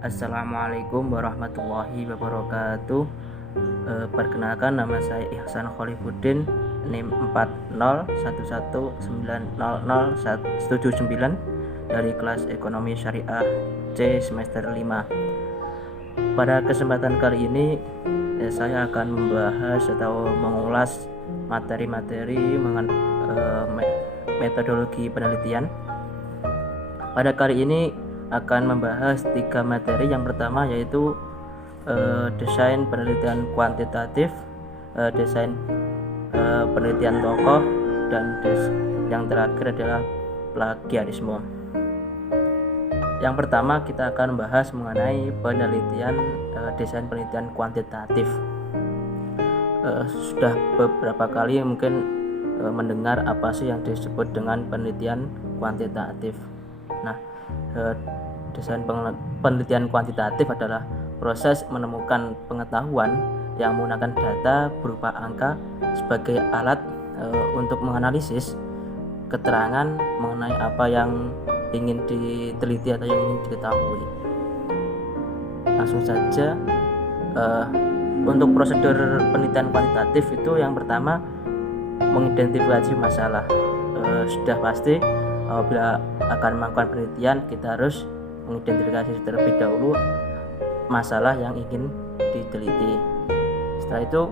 Assalamualaikum warahmatullahi wabarakatuh. Perkenalkan, nama saya Ihsan Kholifuddin, NIM 4011900179 dari kelas Ekonomi Syariah C semester 5. Pada kesempatan kali ini saya akan membahas atau mengulas materi-materi metodologi penelitian. Pada kali ini akan membahas 3 materi. Yang pertama yaitu desain penelitian kuantitatif, desain penelitian tokoh, dan yang terakhir adalah plagiarisme. Yang pertama kita akan membahas mengenai penelitian desain penelitian kuantitatif. Sudah beberapa kali mungkin mendengar apa sih yang disebut dengan penelitian kuantitatif. Nah, desain penelitian kuantitatif adalah proses menemukan pengetahuan yang menggunakan data berupa angka sebagai alat untuk menganalisis keterangan mengenai apa yang ingin diteliti atau yang ingin diketahui. Langsung saja, untuk prosedur penelitian kuantitatif itu yang pertama mengidentifikasi masalah. Sudah pasti apabila akan melakukan penelitian kita harus mengidentifikasi terlebih dahulu masalah yang ingin diteliti. Setelah itu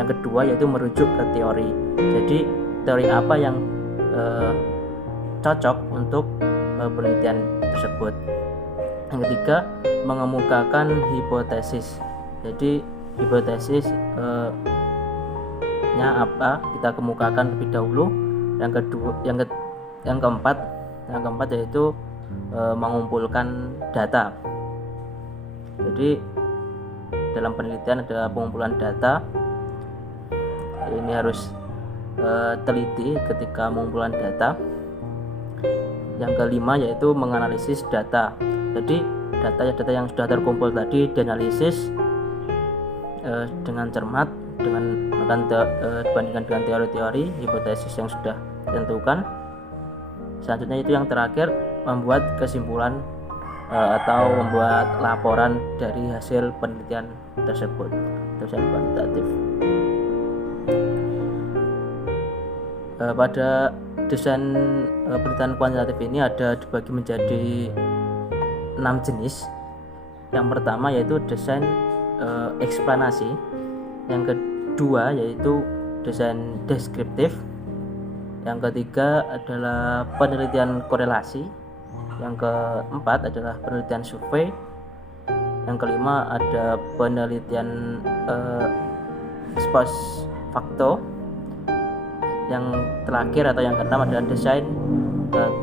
yang kedua yaitu merujuk ke teori. Jadi teori apa yang cocok untuk penelitian tersebut. Yang ketiga mengemukakan hipotesis. Jadi hipotesis apa kita kemukakan lebih dahulu. Yang keempat yaitu mengumpulkan data. Jadi dalam penelitian ada pengumpulan data. Ini harus teliti ketika pengumpulan data. Yang kelima yaitu menganalisis data. Jadi data yang sudah terkumpul tadi dianalisis dengan cermat dibandingkan dengan teori-teori hipotesis yang sudah ditentukan. Selanjutnya itu yang terakhir membuat kesimpulan atau membuat laporan dari hasil penelitian tersebut, desain kuantitatif. Pada desain penelitian kuantitatif ini ada dibagi menjadi 6 jenis. Yang pertama yaitu desain eksplanasi. Yang kedua yaitu desain deskriptif. Yang ketiga adalah penelitian korelasi. Yang keempat adalah penelitian survei. Yang kelima ada penelitian ex post facto. Yang terakhir atau yang keenam adalah desain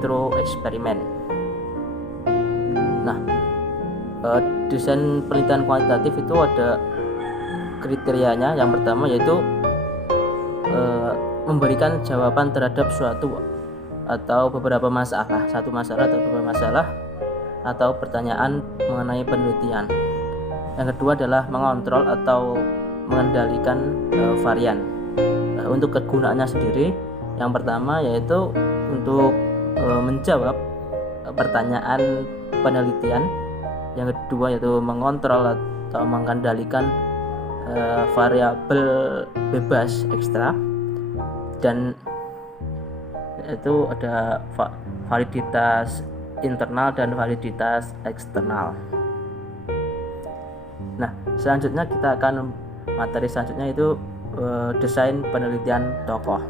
through experiment. Nah, desain penelitian kuantitatif itu ada kriterianya. Yang pertama yaitu memberikan jawaban terhadap suatu atau beberapa masalah, satu masalah atau beberapa masalah atau pertanyaan mengenai penelitian. Yang kedua adalah mengontrol atau mengendalikan varian. Untuk kegunaannya sendiri, yang pertama yaitu untuk menjawab pertanyaan penelitian. Yang kedua yaitu mengontrol atau mengendalikan variabel bebas ekstra. Dan itu ada validitas internal dan validitas eksternal. Nah, selanjutnya kita akan materi selanjutnya itu desain penelitian tokoh.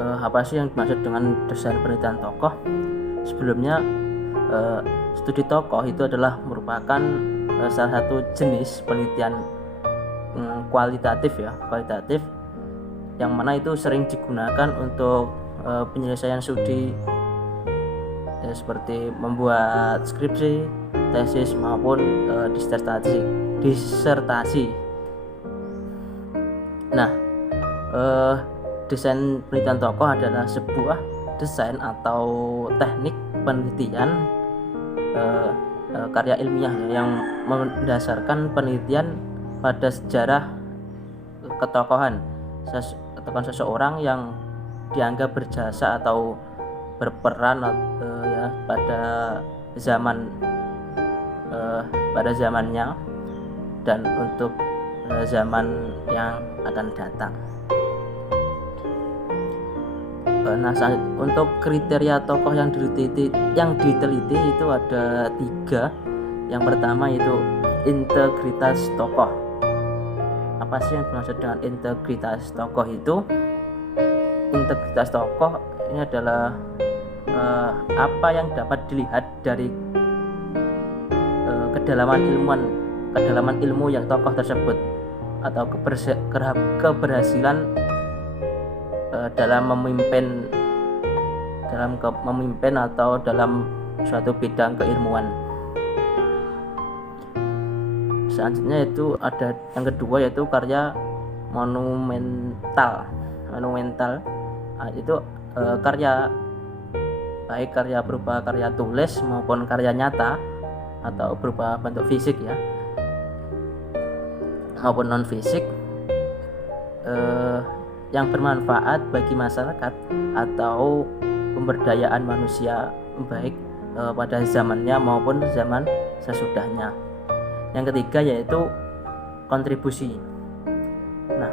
Apa sih yang dimaksud dengan desain penelitian tokoh? Sebelumnya studi tokoh itu adalah merupakan salah satu jenis penelitian kualitatif yang mana itu sering digunakan untuk penyelesaian studi seperti membuat skripsi, tesis maupun disertasi. Nah, desain penelitian tokoh adalah sebuah desain atau teknik penelitian karya ilmiah yang mendasarkan penelitian pada sejarah ketokohan seseorang yang dianggap berjasa atau berperan ya pada zamannya dan untuk zaman yang akan datang. Nah, untuk kriteria tokoh yang diteliti itu ada 3. Yang pertama itu integritas tokoh. Apa sih yang dimaksud dengan integritas tokoh itu? Integritas tokoh ini adalah apa yang dapat dilihat dari kedalaman ilmu yang tokoh tersebut, atau keberhasilan dalam memimpin atau dalam suatu bidang keilmuan. Selanjutnya itu ada yang kedua, yaitu karya monumental. Itu baik karya berupa karya tulis maupun karya nyata atau berupa bentuk fisik ya maupun non fisik, yang bermanfaat bagi masyarakat atau pemberdayaan manusia baik pada zamannya maupun zaman sesudahnya. Yang ketiga yaitu kontribusi. Nah,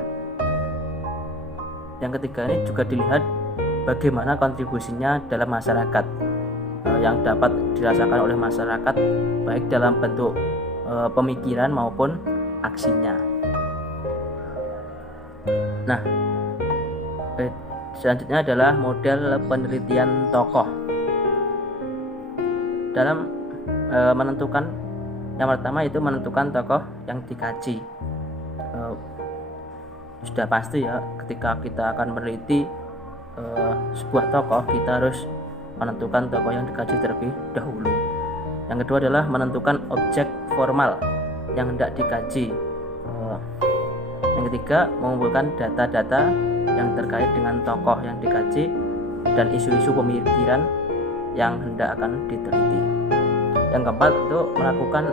yang ketiga ini juga dilihat bagaimana kontribusinya dalam masyarakat yang dapat dirasakan oleh masyarakat baik dalam bentuk pemikiran maupun aksinya. Nah, selanjutnya adalah model penelitian tokoh. Dalam menentukan, yang pertama itu menentukan tokoh yang dikaji. Sudah pasti ya, ketika kita akan meneliti sebuah tokoh, kita harus menentukan tokoh yang dikaji terlebih dahulu. Yang kedua adalah menentukan objek formal yang hendak dikaji. Yang ketiga, mengumpulkan data-data yang terkait dengan tokoh yang dikaji dan isu-isu pemikiran yang hendak akan diteliti. Yang keempat itu melakukan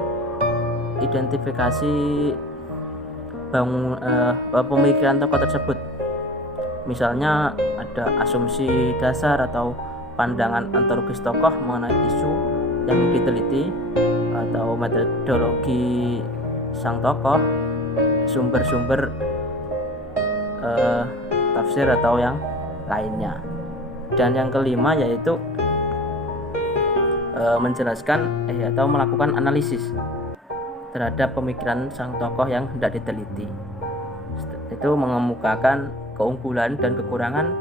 identifikasi pemikiran tokoh tersebut. Misalnya ada asumsi dasar atau pandangan antologis tokoh mengenai isu yang diteliti, atau metodologi sang tokoh, sumber-sumber tafsir atau yang lainnya. Dan yang kelima yaitu menjelaskan atau melakukan analisis terhadap pemikiran sang tokoh yang hendak diteliti. Itu mengemukakan keunggulan dan kekurangan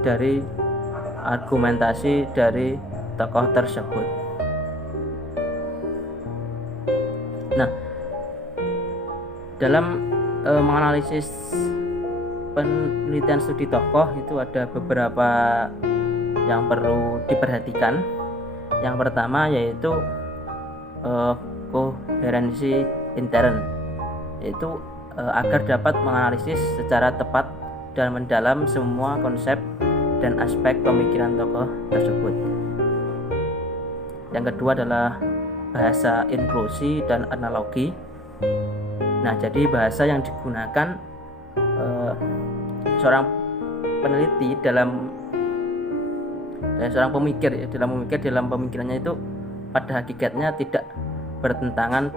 dari argumentasi dari tokoh tersebut. Nah, dalam menganalisis penelitian studi tokoh itu ada beberapa yang perlu diperhatikan. Yang pertama yaitu koherensi intern, yaitu agar dapat menganalisis secara tepat dan mendalam semua konsep dan aspek pemikiran tokoh tersebut. Yang kedua adalah bahasa inklusi dan analogi. Nah, jadi bahasa yang digunakan seorang peneliti seorang pemikir dalam pemikirannya itu pada hakikatnya tidak bertentangan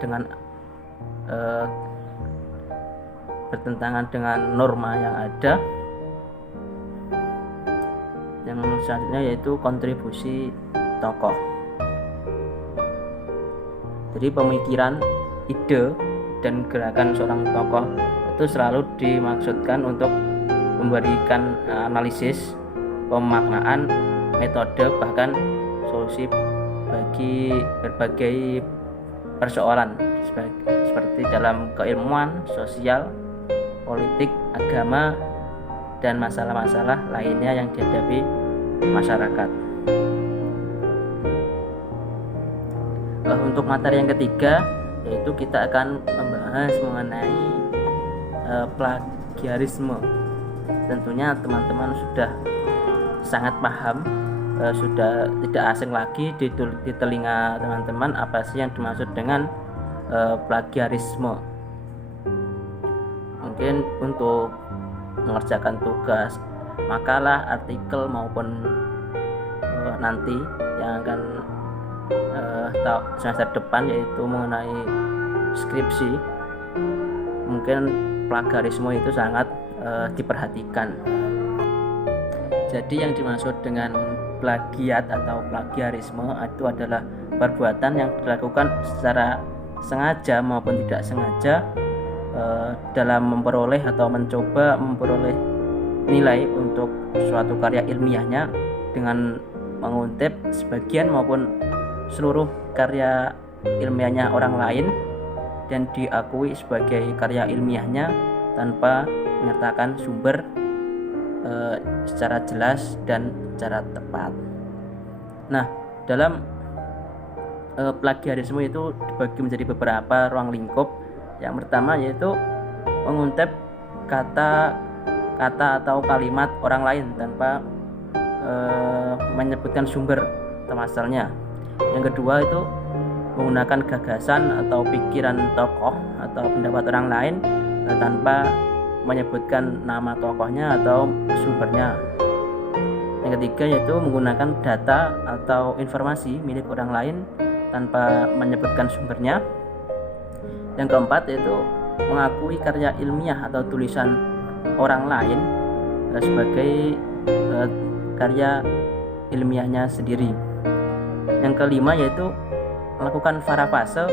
dengan norma yang ada. Yang selanjutnya yaitu kontribusi tokoh. Jadi pemikiran, ide, dan gerakan seorang tokoh itu selalu dimaksudkan untuk memberikan analisis, pemaknaan, metode, bahkan solusi bagi berbagai persoalan seperti dalam keilmuan, sosial, politik, agama, dan masalah-masalah lainnya yang dihadapi masyarakat. Untuk materi yang ketiga yaitu kita akan membahas mengenai plagiarisme. Tentunya teman-teman sudah sangat paham, sudah tidak asing lagi di telinga teman-teman apa sih yang dimaksud dengan plagiarisme. Mungkin untuk mengerjakan tugas makalah, artikel maupun nanti yang akan semester depan, yaitu mengenai skripsi, mungkin plagiarisme itu sangat diperhatikan. Jadi yang dimaksud dengan plagiat atau plagiarisme itu adalah perbuatan yang dilakukan secara sengaja maupun tidak sengaja dalam memperoleh atau mencoba memperoleh nilai untuk suatu karya ilmiahnya dengan mengutip sebagian maupun seluruh karya ilmiahnya orang lain dan diakui sebagai karya ilmiahnya tanpa menyertakan sumber secara jelas dan secara tepat. Nah, dalam plagiarisme itu dibagi menjadi beberapa ruang lingkup. Yang pertama yaitu mengutip kata atau kalimat orang lain tanpa menyebutkan sumber atau asalnya. Yang kedua itu menggunakan gagasan atau pikiran tokoh atau pendapat orang lain tanpa menyebutkan nama tokohnya atau sumbernya. Yang ketiga yaitu menggunakan data atau informasi milik orang lain tanpa menyebutkan sumbernya. Yang keempat yaitu mengakui karya ilmiah atau tulisan orang lain sebagai karya ilmiahnya sendiri. Yang kelima yaitu melakukan parafrase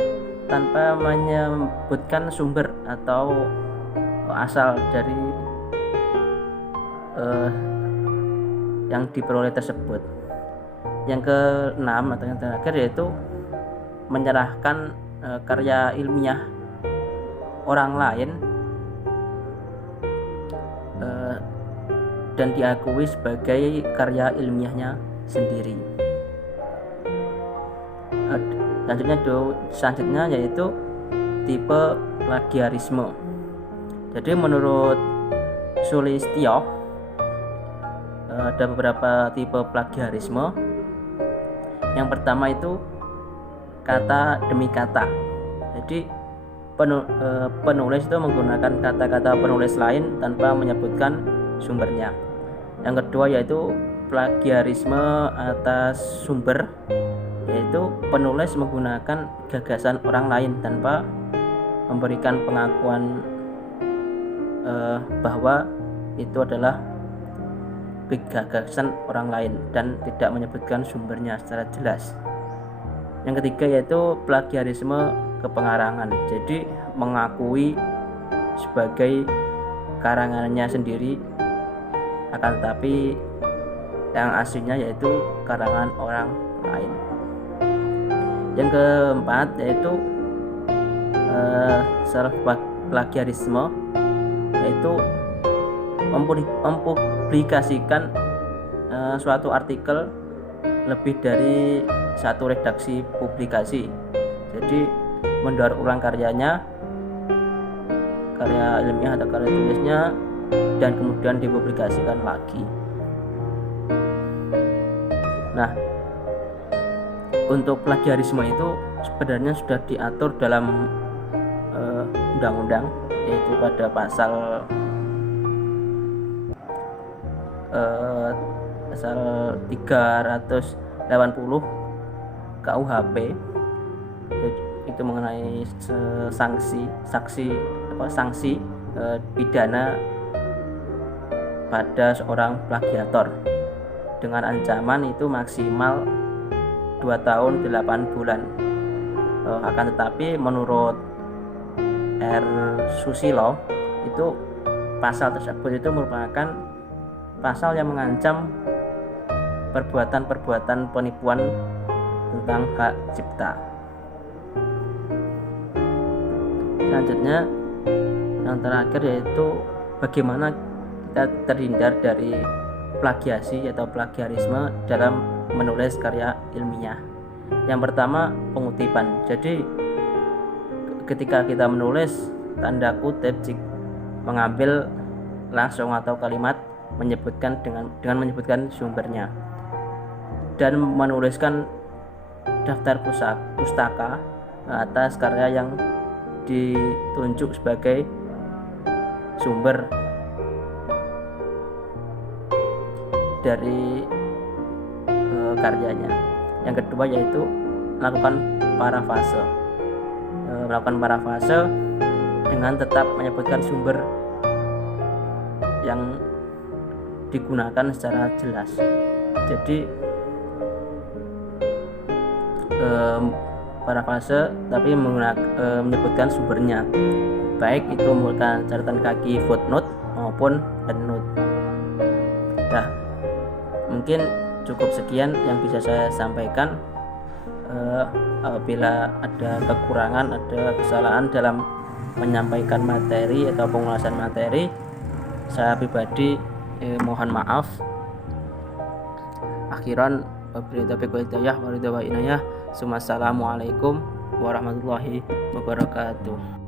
tanpa menyebutkan sumber atau asal dari yang diperoleh tersebut. Yang keenam atau yang terakhir yaitu menyerahkan karya ilmiah orang lain dan diakui sebagai karya ilmiahnya sendiri. Selanjutnya yaitu tipe plagiarisme. Jadi menurut Sulistyo ada beberapa tipe plagiarisme. Yang pertama itu kata demi kata. Jadi penulis itu menggunakan kata-kata penulis lain tanpa menyebutkan sumbernya. Yang kedua yaitu plagiarisme atas sumber, yaitu penulis menggunakan gagasan orang lain tanpa memberikan pengakuan bahwa itu adalah gagasan orang lain dan tidak menyebutkan sumbernya secara jelas. Yang ketiga yaitu plagiarisme kepengarangan, jadi mengakui sebagai karangannya sendiri akan tetapi yang aslinya yaitu karangan orang lain. Yang keempat yaitu self plagiarisme, yaitu mempublikasikan suatu artikel lebih dari satu redaksi publikasi. Jadi mendaur ulang karyanya, karya ilmiah atau karya tulisnya, dan kemudian dipublikasikan lagi. Nah, untuk plagiarisme itu sebenarnya sudah diatur dalam undang-undang, yaitu pada pasal 380 KUHP, itu mengenai sanksi pidana pada seorang plagiator dengan ancaman itu maksimal 2 tahun 8 bulan. Akan tetapi menurut R. Susilo itu pasal tersebut itu merupakan pasal yang mengancam perbuatan-perbuatan penipuan tentang hak cipta. Selanjutnya yang terakhir yaitu bagaimana kita terhindar dari plagiasi atau plagiarisme dalam menulis karya ilmiah. Yang pertama, pengutipan. Jadi ketika kita menulis, tanda kutip mengambil langsung atau kalimat menyebutkan dengan menyebutkan sumbernya, dan menuliskan daftar pustaka atas karya yang ditunjuk sebagai sumber dari karyanya. Yang kedua yaitu melakukan parafase. Melakukan parafase dengan tetap menyebutkan sumber yang digunakan secara jelas. Jadi parafase tapi menyebutkan sumbernya, baik itu menggunakan catatan kaki footnote maupun endnote. Nah, mungkin cukup sekian yang bisa saya sampaikan. Apabila ada kekurangan, ada kesalahan dalam menyampaikan materi atau pengulasan materi, saya pribadi mohon maaf. Akhiran wabillahi taufiq wal hidayah. Wassalamualaikum warahmatullahi wabarakatuh.